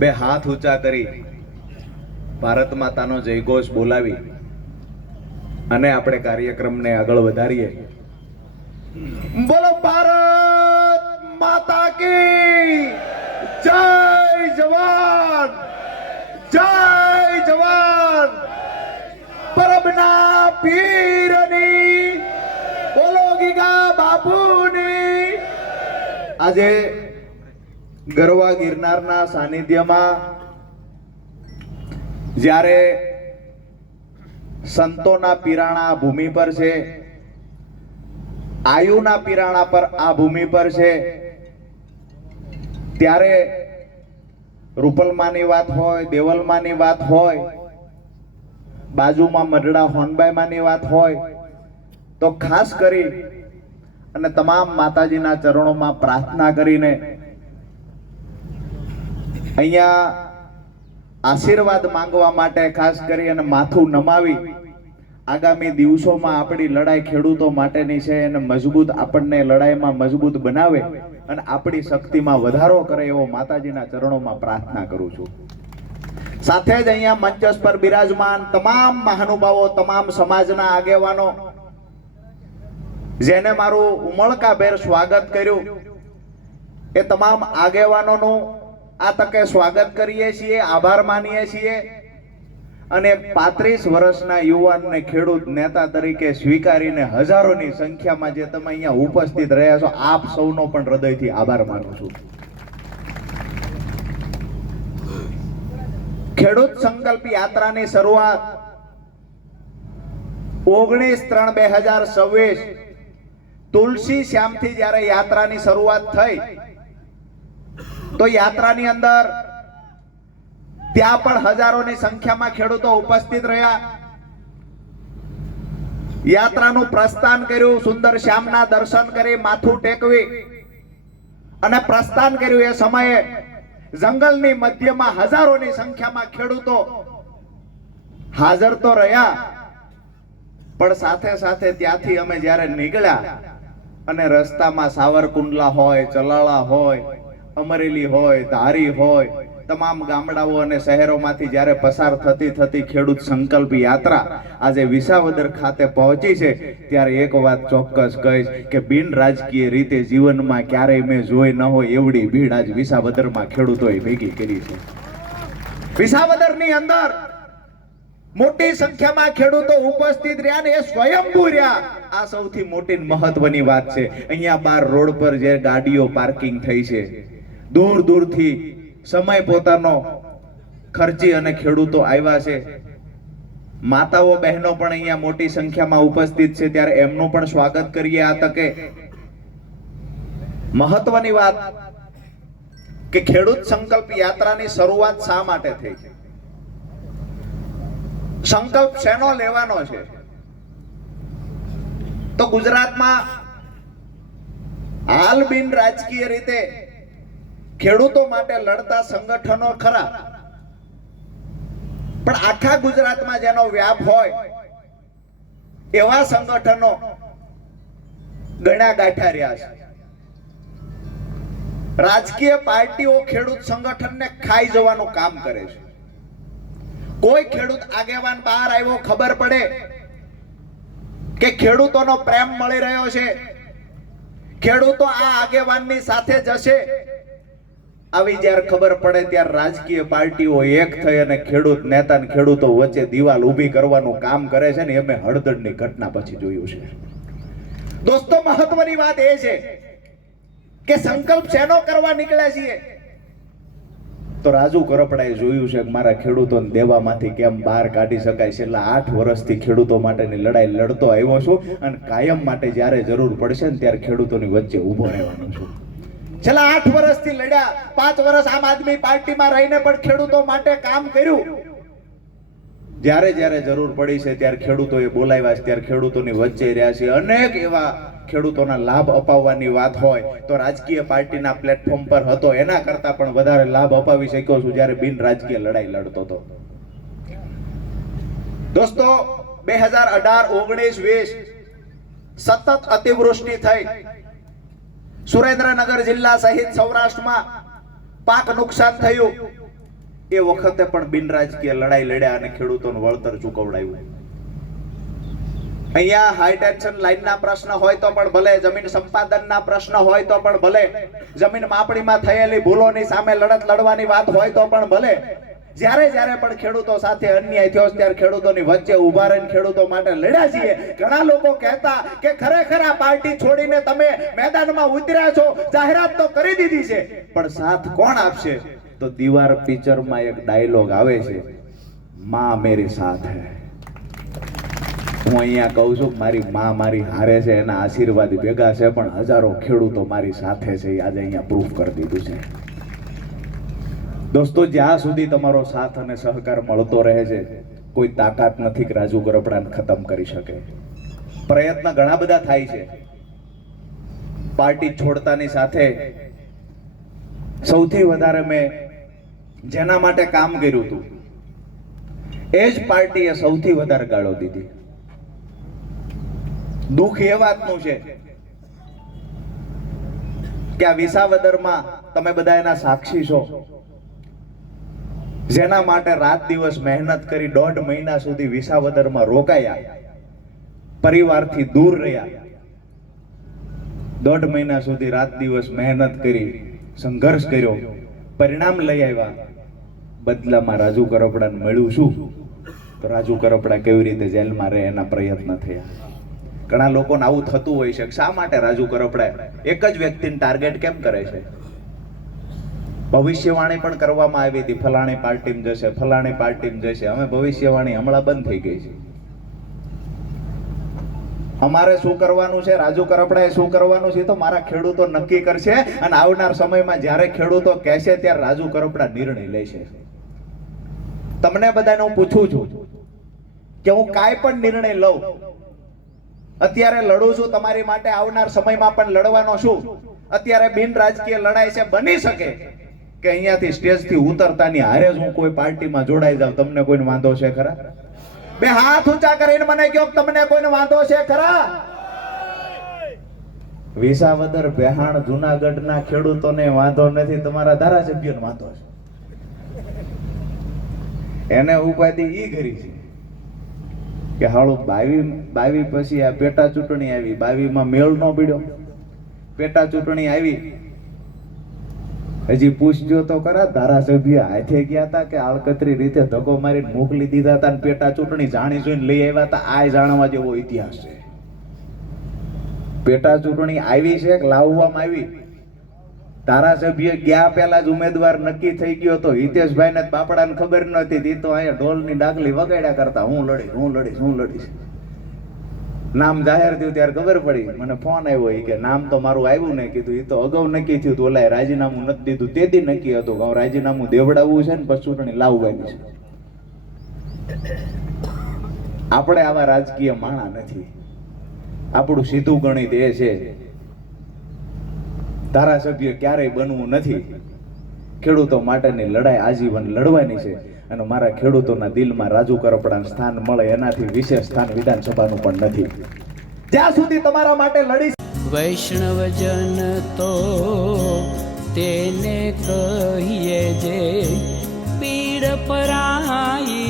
બે હાથ ઊંચા કરી ભારત માતાનો જયઘોષ બોલાવી અને આપણે કાર્યક્રમને આગળ વધારીએ. બોલો ભારત માતા કી જય! જવાન જય જવાન! પરમના પીરની બોલો ગીગા બાપુની. આજે ગરવા ગિરનારના સાનિધ્યમાં જ્યારે સંતોના પીરાણા ભૂમિ પર છે, આયુના પીરાણા પર આ ભૂમિ પર છે, ત્યારે રૂપલમાની વાત હોય, દેવલમાની વાત હોય, બાજુમાં મઢડા હોનબાઈમાની વાત હોય, તો ખાસ કરી અને તમામ માતાજીના ચરણોમાં પ્રાર્થના કરીને અહીંયા આશીર્વાદ માંગવા માટે ખાસ કરી અને માથું નમાવી આગામી દિવસોમાં આપણી લડાઈ ખેડૂતો માટેની છે અને મજબૂત આપણને લડાઈમાં મજબૂત બનાવે અને આપણી શક્તિમાં વધારો કરે એવો માતાજીના ચરણોમાં પ્રાર્થના કરું છું. સાથે જ અહીંયા મંચસ પર બિરાજમાન તમામ મહાનુભાવો, તમામ સમાજના આગેવાનો જેને મારું ઉમળકાભેર સ્વાગત કર્યું, એ તમામ આગેવાનોનું આ તકે સ્વાગત કરીએ છીએ, આભાર માનીએ છીએ અને 35 વર્ષના યુવાનને ખેડૂત નેતા તરીકે સ્વીકારીને હજારોની સંખ્યામાં જે તમે અહીંયા ઉપસ્થિત રહ્યા છો, આપ સૌનો પણ હૃદયથી આભાર માનું છું. ખેડૂત સંકલ્પ યાત્રાની શરૂઆત 19/3/2026 તુલસી શ્યામથી જ્યારે યાત્રાની શરૂઆત થઈ, તો યાત્રાની અંદર ત્યાં પણ હજારોની સંખ્યામાં ખેડૂતો ઉપસ્થિત રહ્યા. યાત્રાનું પ્રસ્થાન કર્યું, સુંદર શ્યામના દર્શન કરી માથું ટેકવી અને પ્રસ્થાન કર્યું. એ સમયે જંગલની મધ્યમાં હજારોની સંખ્યામાં ખેડૂતો હાજર તો રહ્યા, પણ સાથે સાથે ત્યાંથી અમે જ્યારે નીકળ્યા અને રસ્તામાં સાવરકુંડલા હોય, ચલાળા હોય, અમરેલી હોય, ધારી હોય, તમામ ગામડાઓ અને શહેરોમાંથી જ્યારે પસાર થતી ખેડૂત સંકલ્પ યાત્રા આજે વિસાવદર ખાતે પહોંચી છે, ત્યારે એક વાત ચોક્કસ કહીશ કે બિન રાજકીય રીતે જીવનમાં ક્યારેય મેં જોઈ ન હોય એવડી ભીડ આજ વિસાવદરમાં ખેડૂતોએ ભેગી કરી છે. વિસાવદરની અંદર મોટી સંખ્યામાં ખેડૂતો ઉપસ્થિત રહ્યા ને એ સ્વયંભૂ રહ્યા. આ સૌથી મોટી મહત્વની વાત છે. અહીંયા બાર રોડ પર જે ગાડીઓ પાર્કિંગ થઈ છે, દૂર દૂરથી સમય પોતાનો ખર્ચી અને ખેડૂતો આવ્યા છે. માતાઓ બહેનો પણ અહીંયા મોટી સંખ્યામાં ઉપસ્થિત છે, ત્યારે એમનું પણ સ્વાગત કરીએ. આ તકે મહત્વની વાત કે ખેડૂત સંકલ્પ યાત્રાની શરૂઆત શા માટે થઈ છે? સંકલ્પ શેનો લેવાનો છે? તો ગુજરાતમાં હાલ બિન રાજકીય રીતે ખેડૂતો માટે લડતા સંગઠનો ખરા, પણ આખા ગુજરાતમાં જેનો વ્યાપ હોય એવા સંગઠનો ગણ્યા ગાંઠ્યા રહ્યા છે. રાજકીય પાર્ટીઓ ખેડૂત સંગઠનને ખાઈ જવાનું કામ કરે છે. કોઈ ખેડૂત આગેવાન બહાર આવ્યો, ખબર પડે કે ખેડૂતોનો પ્રેમ મળી રહ્યો છે, ખેડૂતો આ આગેવાનની સાથે જશે, આવી જ્યારે ખબર પડે ત્યારે રાજકીય પાર્ટીઓ એક થઈ અને ખેડૂત નેતા અને ખેડૂતો વચ્ચે દિવાલ ઊભી કરવાનું કામ કરે છે ને એ મેં હળદરની ઘટના પછી જોયું છે. દોસ્તો, મહત્વની વાત એ છે કે સંકલ્પ શેનો કરવા નીકળ્યા છીએ? તો રાજુ કરપડાએ જોયું છે કે મારા ખેડૂતોને દેવામાંથી કેમ બહાર કાઢી શકાય. છેલ્લા 8 વર્ષથી ખેડૂતો માટેની લડાઈ લડતો આવ્યો છું અને કાયમ માટે જ્યારે જરૂર પડશે ને ત્યારે ખેડૂતોની વચ્ચે ઊભો રહેવાનો છું. છેલ્લા 8 વર્ષથી લડ્યા, 5 વર્ષ આમ આદમી પાર્ટીમાં રહીને પણ ખેડૂતો માટે કામ કર્યું. જ્યારે જ્યારે જરૂર પડી છે ત્યારે ખેડૂતોએ બોલાવ્યા છે, ત્યારે ખેડૂતોની વચ્ચે રહ્યા છે. અનેક એવા ખેડૂતોના લાભ અપાવવાની વાત હોય તો રાજકીય પાર્ટીના પ્લેટફોર્મ પર હતો, એના કરતા પણ વધારે લાભ અપાવી શક્યો છું જ્યારે બિન રાજકીય લડાઈ લડતો હતો. દોસ્તો, 2018, 19, 20 સતત અતિવૃષ્ટિ થઈ. સુરેન્દ્રનગર જિલ્લા સહિત સૌરાષ્ટ્રમાં પાક નુકસાન થયું. એ વખતે પણ બિનરાજકીય લડાઈ લડ્યા અને ખેડૂતોનું વળતર ચૂકવડાવ્યું. અહીંયા હાઈ ટેન્શન લાઈનના પ્રશ્ન હોય તો પણ ભલે, જમીન સંપાદનના પ્રશ્ન હોય તો પણ ભલે, જમીન માપણીમાં થયેલી ભૂલોની સામે લડત લડવાની વાત હોય તો પણ ભલે, જ્યારે જ્યારે પણ ખેડૂતો સાથે અન્યાય થયો ત્યારે ખેડૂતોની વચ્ચે ઉભા રહીને ખેડૂતો માટે લડ્યા છીએ. ઘણા લોકો કહેતા કે ખરેખર આ પાર્ટી છોડીને તમે મેદાનમાં ઉતર્યા છો, જાહેરાત તો કરી દીધી છે, પણ સાથ કોણ આપશે? તો દીવાર પિક્ચરમાં એક ડાયલોગ આવે છે, માં મેરી સાથ હૈ. હું અહીંયા કહું છું મારી માં મારી હારે છે, એના આશીર્વાદ ભેગા છે, પણ હજારો ખેડૂતો મારી સાથે છે. આજે અહીંયા પ્રૂફ કરી દીધું છે. દોસ્તો, જ્યાં સુધી તમારો સાથ અને સહકાર મળતો રહે છે, કોઈ તાકાત નથી કે રાજુ ગરબડાને ખતમ કરી શકે. પ્રયત્ન ઘણા બધા થાય છે. પાર્ટી છોડતાની સાથે સૌથી વધારે મેં જેના માટે કામ કર્યું હતું એ જ પાર્ટીએ સૌથી વધારે ગાળો દીધી. દુઃખ એ વાતનું છે કે આ વિસાવદરમાં તમે બધા એના સાક્ષી છો, જેના માટે રાત દિવસ મહેનત કરી 1.5 મહિના સુધી વિસાવદરમાં રોકાયા, પરિવારથી દૂર રહ્યા, 1.5 મહિના સુધી રાત દિવસ મહેનત કરી, સંઘર્ષ કર્યો, પરિણામ લઈ આવ્યા. બદલામાં રાજુ કરપડાને મળ્યું શું? તો રાજુ કરપડા કેવી રીતે જેલમાં રહે એના પ્રયત્ન થયા. ઘણા લોકોને આવું થતું હોય છે, શા માટે રાજુ કરપડા એક જ વ્યક્તિને ટાર્ગેટ કેમ કરે છે? ભવિષ્યવાણી પણ કરવામાં આવી હતી, ફલાણી પાર્ટીમાં જશે, ફલાણી પાર્ટીમાં જશે. અમે ભવિષ્યવાણી હમણાં બંધ થઈ ગઈ છે. અમારે શું કરવાનું છે, રાજુ કરપડાએ શું કરવાનું છે તો મારા ખેડૂતો નક્કી કરશે. અને આવનાર સમયમાં જ્યારે ખેડૂતો કહેશે ત્યારે રાજુ કરપડા નિર્ણય લેશે. તમને બધાને હું પૂછું છું કે હું કાંઈ પણ નિર્ણય લઉં, અત્યારે લડું છું તમારી માટે, આવનાર સમયમાં પણ લડવાનો છું. અત્યારે બિન રાજકીય લડાઈ છે, બની શકે કે અહીંયાથી સ્ટેજથી ઉતરતાની હારે જ હું કોઈ પાર્ટીમાં જોડાઈ જાઉં. તમને કોઈને વાંધો છે ખરા? બે હાથ ઊંચા કરીને મને કહો, તમને કોઈને વાંધો છે ખરા? વિસાવદર, બેહાણ, જુનાગઢના ખેડૂતોને વાંધો નથી, તમારા ધારાસભ્યોને વાંધો છે. એને ઉપાધિ ઈ કરી છે કે હાળું 22 પછી આ પેટા ચૂંટણી આવી, 22માં મેળ નો પીડ્યો, પેટા ચૂંટણી આવી. હજી પૂછજો તો ખરા, ધારાસભ્ય હાથે ગયા હતા કે આળકતરી રીતે ધક્કો મારીને મોકલી દીધા હતા, પેટા ચૂંટણી જાણી જોઈને લઈ આવ્યા હતા? આ જાણવા જેવો ઇતિહાસ છે. પેટા ચૂંટણી આવી છે કે લાવવામાં આવી? ધારાસભ્ય ગયા પહેલા જ ઉમેદવાર નક્કી થઈ ગયો હતો. હિતેશભાઈ ને બાપડાને ખબર નહોતી, તો અહીંયા ઢોલની ડાકલી વગાડ્યા કરતા, હું લડીશ. નામ જાહેર થયું ત્યારે ખબર પડી, મને ફોન આવ્યો કે નામ તો મારું આવ્યું ને. કીધું એ તો અગાઉ નક્કી થયું હતું, ઓલા રાજીનામું નથી દીધું, તેથી નક્કી હતું કે રાજીનામું દેવડાવવું છે ને પછી ચૂંટણી લાવવાની છે. આપણે આવા રાજકીય માણા નથી. આપણું સીધું ગણિત એ છે, ધારાસભ્ય ક્યારેય બનવું નથી. ખેડૂતો માટેની લડાઈ આજીવન લડવાની છે. અને મારા ખેડૂતોના દિલમાં રાજુ કરપડાનું સ્થાન મળે એનાથી વિશેષ સ્થાન વિધાનસભાનું પણ નથી. જ્યાં સુધી તમારા માટે લડીશ. વૈષ્ણવજન તો તેને કહીએ જે પીડ પરાઈ.